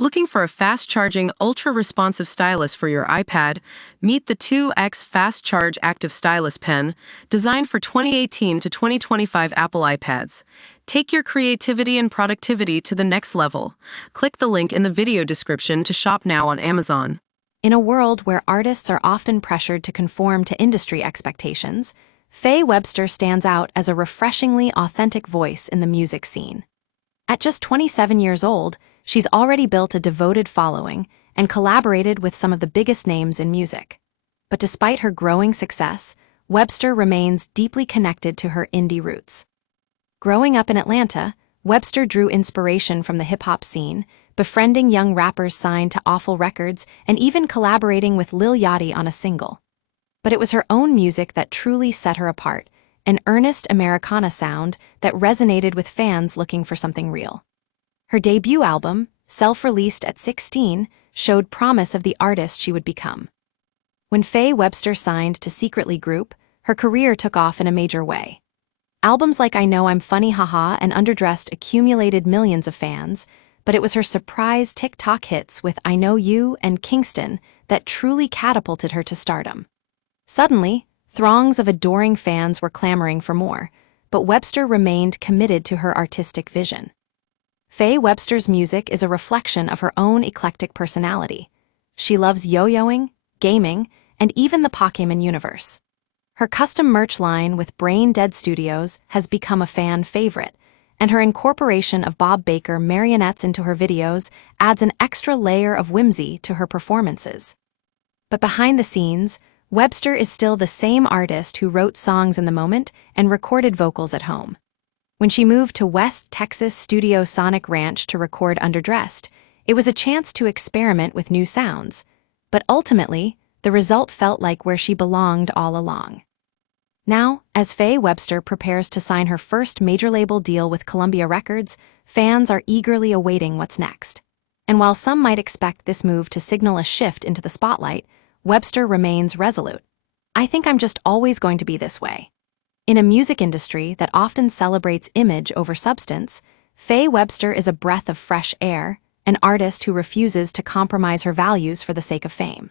Looking for a fast-charging, ultra-responsive stylus for your iPad? Meet the 2X Fast Charge Active Stylus Pen, designed for 2018 to 2025 Apple iPads. Take your creativity and productivity to the next level. Click the link in the video description to shop now on Amazon. In a world where artists are often pressured to conform to industry expectations, Faye Webster stands out as a refreshingly authentic voice in the music scene. At just 27 years old, she's already built a devoted following and collaborated with some of the biggest names in music. But despite her growing success, Webster remains deeply connected to her indie roots. Growing up in Atlanta, Webster drew inspiration from the hip-hop scene, befriending young rappers signed to Awful Records and even collaborating with Lil Yachty on a single. But it was her own music that truly set her apart, an earnest Americana sound that resonated with fans looking for something real. Her debut album, self-released at 16, showed promise of the artist she would become. When Faye Webster signed to Secretly Group, her career took off in a major way. Albums like I Know I'm Funny Haha and Underdressed accumulated millions of fans, but it was her surprise TikTok hits with I Know You and Kingston that truly catapulted her to stardom. Suddenly, throngs of adoring fans were clamoring for more, but Webster remained committed to her artistic vision. Faye Webster's music is a reflection of her own eclectic personality. She loves yo-yoing, gaming, and even the Pokémon universe. Her custom merch line with Brain Dead Studios has become a fan favorite, and her incorporation of Bob Baker marionettes into her videos adds an extra layer of whimsy to her performances. But behind the scenes, Webster is still the same artist who wrote songs in the moment and recorded vocals at home. When she moved to West Texas studio Sonic Ranch to record Underdressed, it was a chance to experiment with new sounds, but ultimately, the result felt like where she belonged all along. Now, as Faye Webster prepares to sign her first major label deal with Columbia Records, fans are eagerly awaiting what's next. And while some might expect this move to signal a shift into the spotlight, Webster remains resolute. I think I'm just always going to be this way. In a music industry that often celebrates image over substance, Faye Webster is a breath of fresh air, an artist who refuses to compromise her values for the sake of fame.